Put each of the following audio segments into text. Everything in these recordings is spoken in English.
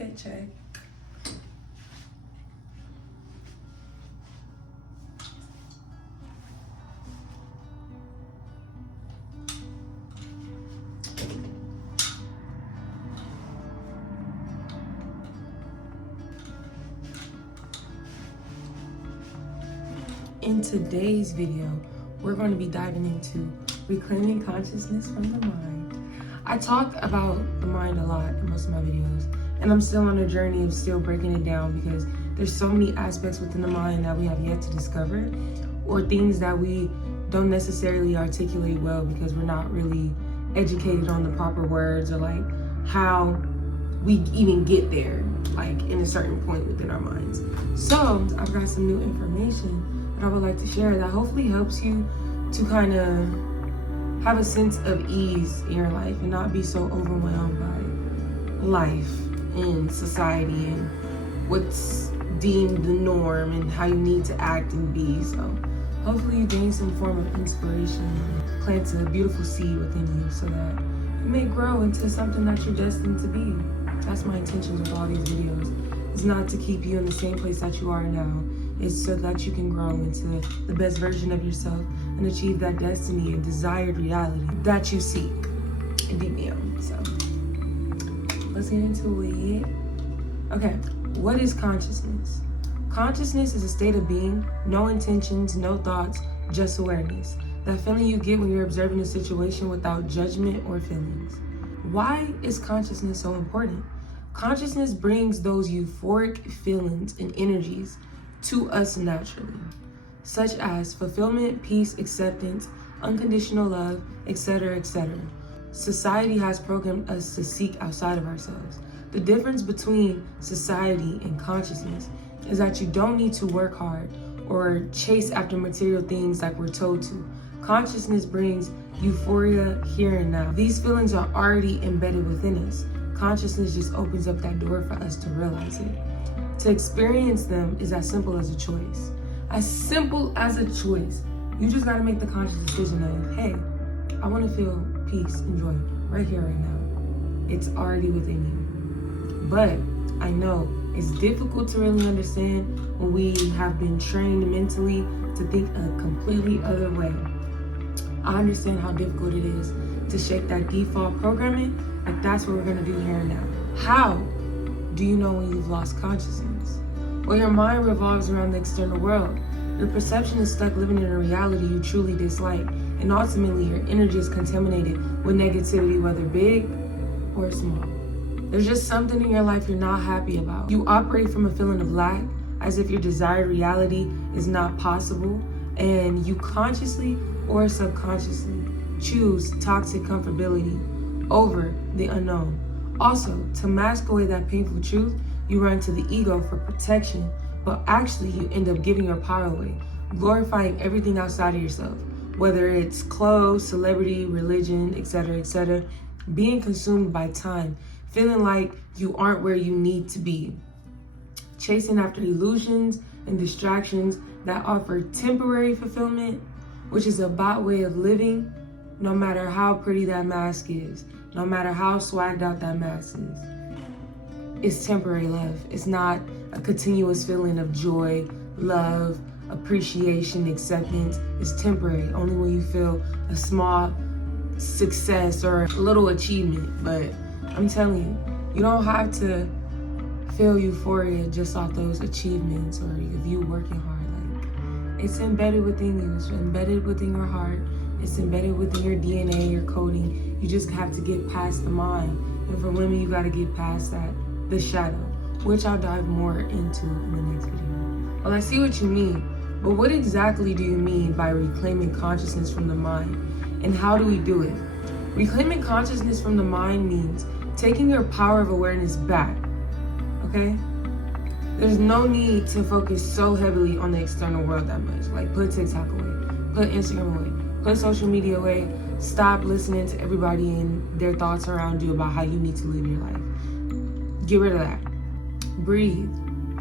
Fit check. In today's video, we're going to be diving into reclaiming consciousness from the mind. I talk about the mind a lot in most of my videos, and I'm still on a journey of still breaking it down because there's so many aspects within the mind that we have yet to discover, or things that we don't necessarily articulate well because we're not really educated on the proper words or like how we even get there, like in a certain point within our minds. So I've got some new information I would like to share that hopefully helps you to kind of have a sense of ease in your life and not be so overwhelmed by life and society and what's deemed the norm and how you need to act and be. So hopefully you gain some form of inspiration and plants a beautiful seed within you so that you may grow into something that you're destined to be. That's my intentions with all these videos. It's not to keep you in the same place that you are now. It's so that you can grow into the best version of yourself and achieve that destiny and desired reality that you seek deep down. So let's get into it. Okay, what is consciousness? Consciousness is a state of being, no intentions, no thoughts, just awareness. That feeling you get when you're observing a situation without judgment or feelings. Why is consciousness so important? Consciousness brings those euphoric feelings and energies to us naturally, such as fulfillment, peace, acceptance, unconditional love, etc., etc. Society has programmed us to seek outside of ourselves. The difference between society and consciousness is that you don't need to work hard or chase after material things like we're told to. Consciousness brings euphoria here and now. These feelings are already embedded within us. Consciousness just opens up that door for us to realize it. To experience them is as simple as a choice. As simple as a choice. You just gotta make the conscious decision of, hey, I wanna feel peace and joy right here, right now. It's already within you. But I know it's difficult to really understand when we have been trained mentally to think a completely other way. I understand how difficult it is to shake that default programming, like that's what we're gonna do here and now. How do you know when you've lost consciousness? Well, your mind revolves around the external world. Your perception is stuck living in a reality you truly dislike, and ultimately your energy is contaminated with negativity, whether big or small. There's just something in your life you're not happy about. You operate from a feeling of lack, as if your desired reality is not possible, and you consciously or subconsciously choose toxic comfortability over the unknown. Also, to mask away that painful truth, you run to the ego for protection, but actually you end up giving your power away, glorifying everything outside of yourself, whether it's clothes, celebrity, religion, etc., etc., being consumed by time, feeling like you aren't where you need to be, chasing after illusions and distractions that offer temporary fulfillment, which is a bot way of living, no matter how pretty that mask is. No matter how swagged out that mask is, it's temporary love. It's not a continuous feeling of joy, love, appreciation, acceptance. It's temporary, only when you feel a small success or a little achievement. But I'm telling you, you don't have to feel euphoria just off those achievements or if you working hard. Like, it's embedded within you. It's embedded within your heart. It's embedded within your DNA, your coding. You just have to get past the mind. And for women, you gotta get past that, the shadow, which I'll dive more into in the next video. Well, I see what you mean, but what exactly do you mean by reclaiming consciousness from the mind? And how do we do it? Reclaiming consciousness from the mind means taking your power of awareness back, okay? There's no need to focus so heavily on the external world that much. Like, put TikTok away, put Instagram away, put social media away. Stop listening to everybody and their thoughts around you about how you need to live your life. Get rid of that. Breathe.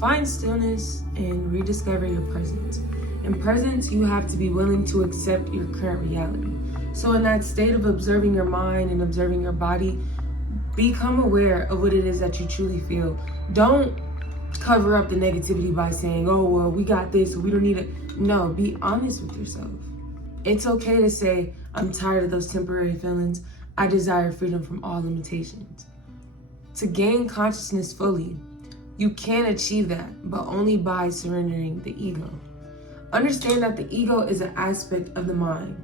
Find stillness and rediscover your presence. In presence, you have to be willing to accept your current reality. So in that state of observing your mind and observing your body, Become aware of what it is that you truly feel. Don't cover up the negativity by saying, oh, well, we got this, we don't need it. No, be honest with yourself. It's okay to say, I'm tired of those temporary feelings. I desire freedom from all limitations. To gain consciousness fully, you can achieve that, but only by surrendering the ego. Understand that the ego is an aspect of the mind,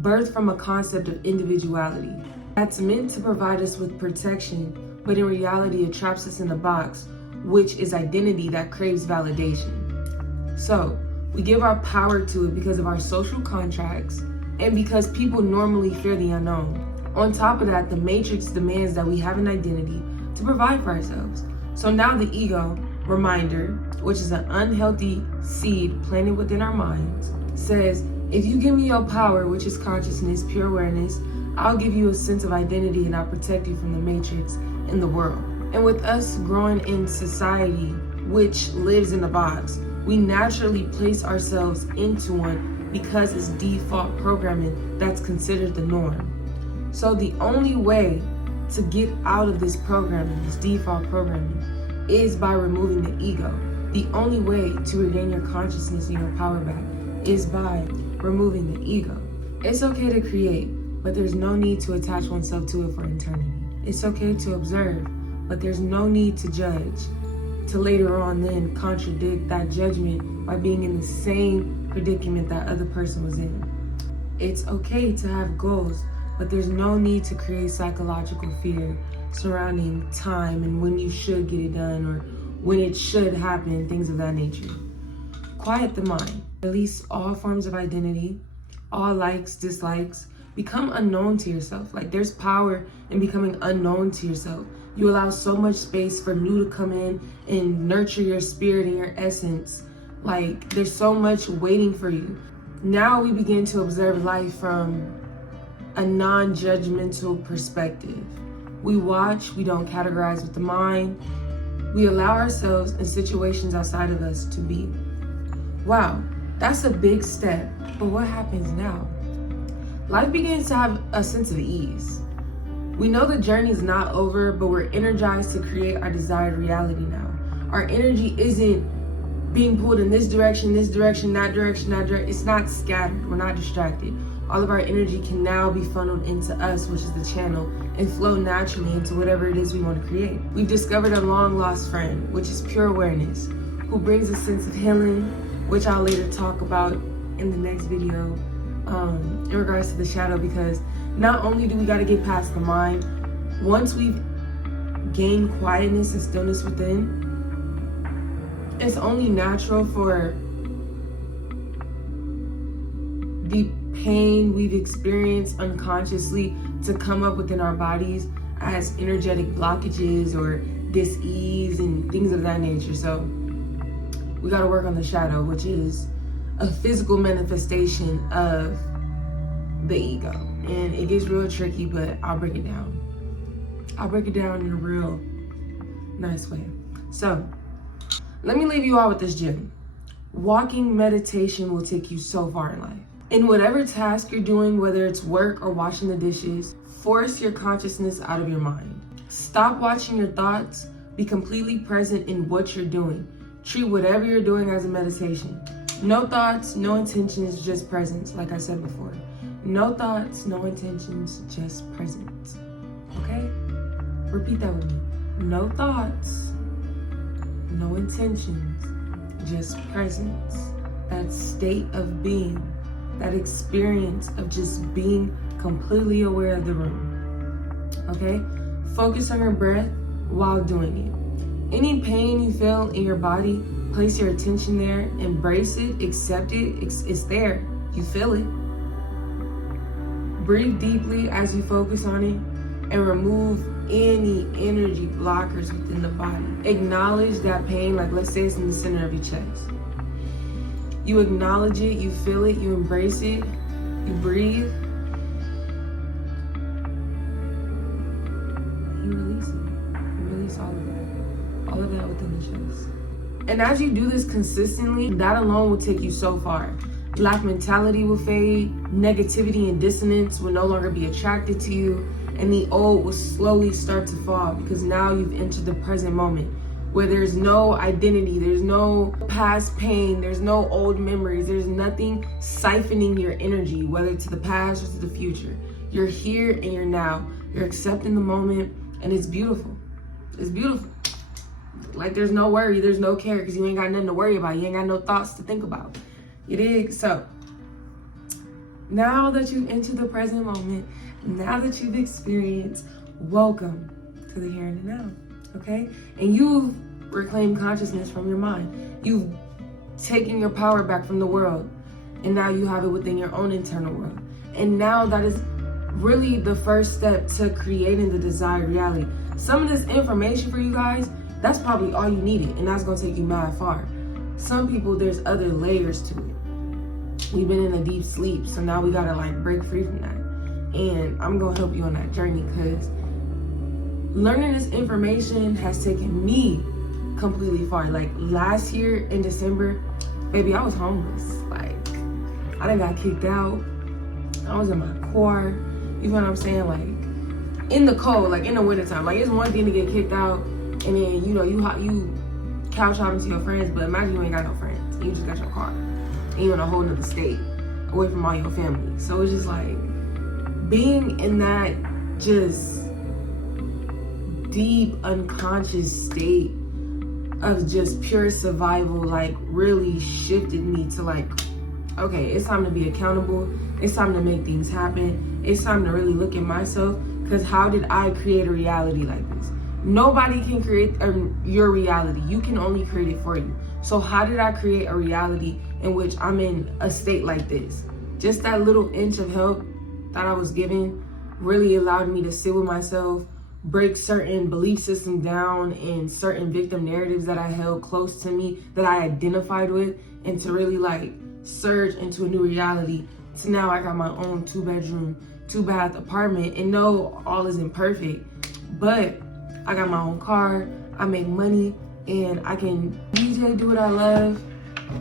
birthed from a concept of individuality that's meant to provide us with protection, but in reality it traps us in a box, which is identity that craves validation. So, we give our power to it because of our social contracts and because people normally fear the unknown. On top of that, the matrix demands that we have an identity to provide for ourselves. So now the ego, reminder, which is an unhealthy seed planted within our minds, says, if you give me your power, which is consciousness, pure awareness, I'll give you a sense of identity and I'll protect you from the matrix in the world. And with us growing in society, which lives in a box, we naturally place ourselves into one because it's default programming that's considered the norm. So the only way to get out of this programming, this default programming, is by removing the ego. The only way to regain your consciousness and your power back is by removing the ego. It's okay to create, but there's no need to attach oneself to it for eternity. It's okay to observe, but there's no need to judge, to later on then contradict that judgment by being in the same predicament that other person was in. It's okay to have goals, but there's no need to create psychological fear surrounding time and when you should get it done or when it should happen, things of that nature. Quiet the mind. Release all forms of identity, all likes, dislikes. Become unknown to yourself. Like, there's power in becoming unknown to yourself. You allow so much space for new to come in and nurture your spirit and your essence. Like, there's so much waiting for you. Now we begin to observe life from a non-judgmental perspective. We watch, we don't categorize with the mind. We allow ourselves in situations outside of us to be. Wow, that's a big step, but what happens now? Life begins to have a sense of ease. We know the journey is not over, but we're energized to create our desired reality now. Our energy isn't being pulled in this direction, that direction, that direction. It's not scattered, we're not distracted. All of our energy can now be funneled into us, which is the channel, and flow naturally into whatever it is we want to create. We've discovered a long lost friend, which is pure awareness, who brings a sense of healing, which I'll later talk about in the next video in regards to the shadow, because not only do we got to get past the mind, once we've gained quietness and stillness within, it's only natural for the pain we've experienced unconsciously to come up within our bodies as energetic blockages or dis-ease and things of that nature. So we got to work on the shadow, which is a physical manifestation of the ego. And it gets real tricky, but I'll break it down. I'll break it down in a real nice way. So let me leave you all with this gem. Walking meditation will take you so far in life. In whatever task you're doing, whether it's work or washing the dishes, force your consciousness out of your mind. Stop watching your thoughts. Be completely present in what you're doing. Treat whatever you're doing as a meditation. No thoughts, no intentions, just presence, like I said before. No thoughts, no intentions, just presence. Okay? Repeat that with me. No thoughts, no intentions, just presence. That state of being. That experience of just being completely aware of the room. Okay? Focus on your breath while doing it. Any pain you feel in your body, place your attention there, embrace it, accept it. It's there. You feel it. Breathe deeply as you focus on it and remove any energy blockers within the body. Acknowledge that pain, like let's say it's in the center of your chest. You acknowledge it, you feel it, you embrace it, you breathe. You release it. You release all of that. All of that within the chest. And as you do this consistently, that alone will take you so far. Lack mentality will fade, negativity and dissonance will no longer be attracted to you, and the old will slowly start to fall, because now you've entered the present moment where there's no identity, there's no past pain, there's no old memories, there's nothing siphoning your energy, whether to the past or to the future. You're here and you're now. You're accepting the moment, and it's beautiful. It's beautiful. Like, there's no worry, there's no care, because you ain't got nothing to worry about. You ain't got no thoughts to think about. You dig? So, now that you've entered the present moment, now that you've experienced, welcome to the here and the now, okay? And you've reclaimed consciousness from your mind. You've taken your power back from the world, and now you have it within your own internal world. And now that is really the first step to creating the desired reality. Some of this information for you guys, that's probably all you needed, and that's gonna take you mad far. Some people, there's other layers to it. We've been in a deep sleep, so now we gotta like break free from that. And I'm gonna help you on that journey, because learning this information has taken me completely far. Like last year in December, baby, I was homeless. Like, I done got kicked out. I was in my car. You know what I'm saying? Like, in the cold, like in the wintertime. Like, it's one thing to get kicked out, and then, you know, you couch hopping to your friends, but imagine you ain't got no friends. You just got your car. And you're in a whole nother state, away from all your family. So it's just like, being in that just deep unconscious state of just pure survival, like, really shifted me to like, okay, it's time to be accountable. It's time to make things happen. It's time to really look at myself, because how did I create a reality like this? Nobody can create your reality. You can only create it for you. So how did I create a reality in which I'm in a state like this? Just that little inch of help that I was given really allowed me to sit with myself, break certain belief systems down and certain victim narratives that I held close to me, that I identified with, and to really like surge into a new reality. So now I got my own 2-bedroom, 2-bath apartment, and no, all isn't perfect, but I got my own car, I make money, and I can DJ, do what I love,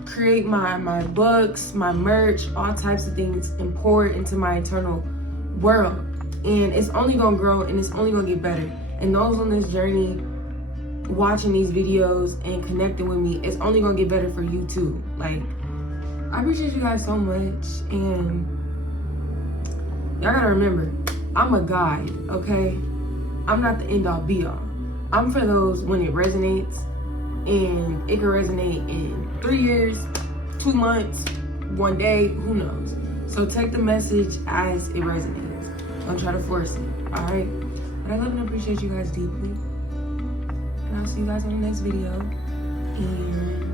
create my books, my merch, all types of things, and pour it into my internal world. And it's only gonna grow, and it's only gonna get better. And those on this journey, watching these videos and connecting with me, it's only gonna get better for you too. Like, I appreciate you guys so much, and y'all gotta remember, I'm a guide, okay? I'm not the end all be all. I'm for those when it resonates, and it can resonate in 3 years, 2 months, 1 day, who knows? So take the message as it resonates. Don't try to force it, all right? But I love and appreciate you guys deeply. And I'll see you guys on the next video. And